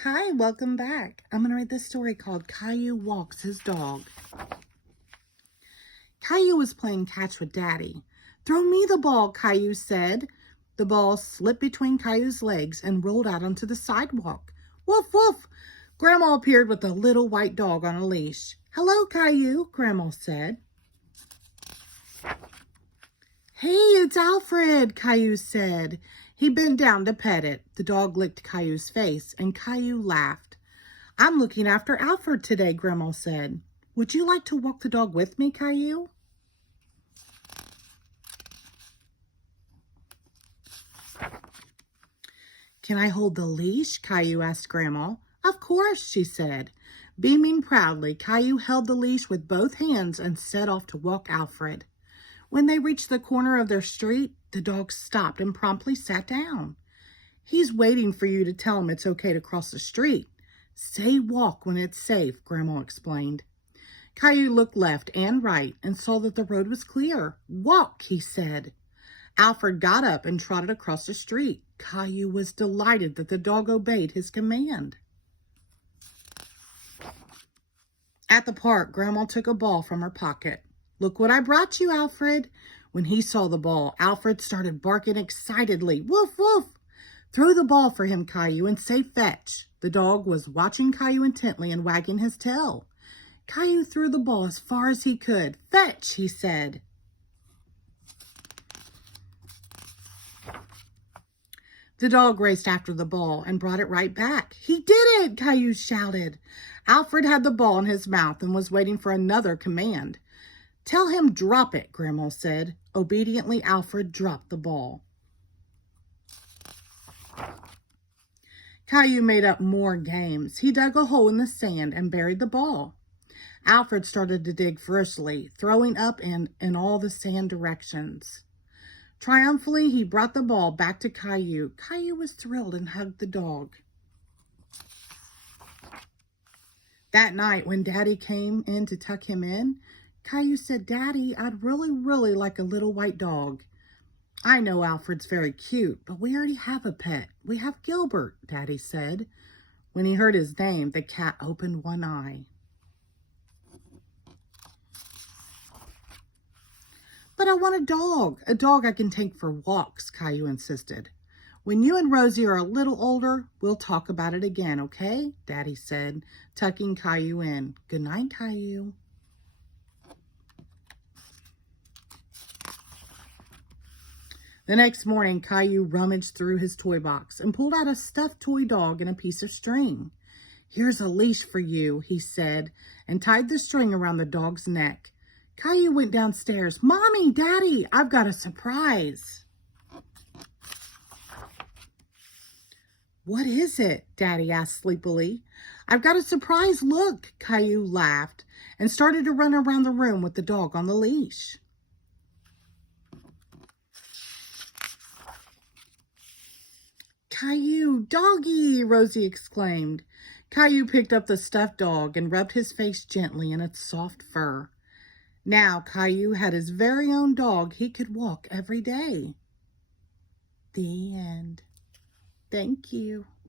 Hi, welcome back. I'm going to read this story called Caillou Walks His Dog. Caillou was playing catch with Daddy. "Throw me the ball," Caillou said. The ball slipped between Caillou's legs and rolled out onto the sidewalk. Woof, woof! Grandma appeared with a little white dog on a leash. "Hello, Caillou," Grandma said. "Hey, it's Alfred," Caillou said. He bent down to pet it. The dog licked Caillou's face, and Caillou laughed. "I'm looking after Alfred today," Grandma said. "Would you like to walk the dog with me, Caillou?" "Can I hold the leash?" Caillou asked Grandma. "Of course," she said. Beaming proudly, Caillou held the leash with both hands and set off to walk Alfred. When they reached the corner of their street, the dog stopped and promptly sat down. "He's waiting for you to tell him it's okay to cross the street. Say walk when it's safe," Grandma explained. Caillou looked left and right and saw that the road was clear. "Walk," he said. Alfred got up and trotted across the street. Caillou was delighted that the dog obeyed his command. At the park, Grandma took a ball from her pocket. "Look what I brought you, Alfred." When he saw the ball, Alfred started barking excitedly. "Woof, woof!" "Throw the ball for him, Caillou, and say fetch." The dog was watching Caillou intently and wagging his tail. Caillou threw the ball as far as he could. "Fetch," he said. The dog raced after the ball and brought it right back. "He did it!" Caillou shouted. Alfred had the ball in his mouth and was waiting for another command. "Tell him drop it," Grandma said. Obediently, Alfred dropped the ball. Caillou made up more games. He dug a hole in the sand and buried the ball. Alfred started to dig furiously, throwing up in all the sand directions. Triumphantly, he brought the ball back to Caillou. Caillou was thrilled and hugged the dog. That night, when Daddy came in to tuck him in, Caillou said, "Daddy, I'd really like a little white dog." "I know Alfred's very cute, but we already have a pet. We have Gilbert," Daddy said. When he heard his name, the cat opened one eye. "But I want a dog I can take for walks," Caillou insisted. "When you and Rosie are a little older, we'll talk about it again, okay?" Daddy said, tucking Caillou in. "Good night, Caillou." The next morning, Caillou rummaged through his toy box and pulled out a stuffed toy dog and a piece of string. "Here's a leash for you," he said, and tied the string around the dog's neck. Caillou went downstairs. "Mommy, Daddy, I've got a surprise." "What is it?" Daddy asked sleepily. "I've got a surprise, look." Caillou laughed and started to run around the room with the dog on the leash. "Caillou, doggy!" Rosie exclaimed. Caillou picked up the stuffed dog and rubbed his face gently in its soft fur. Now Caillou had his very own dog he could walk every day. The end. Thank you.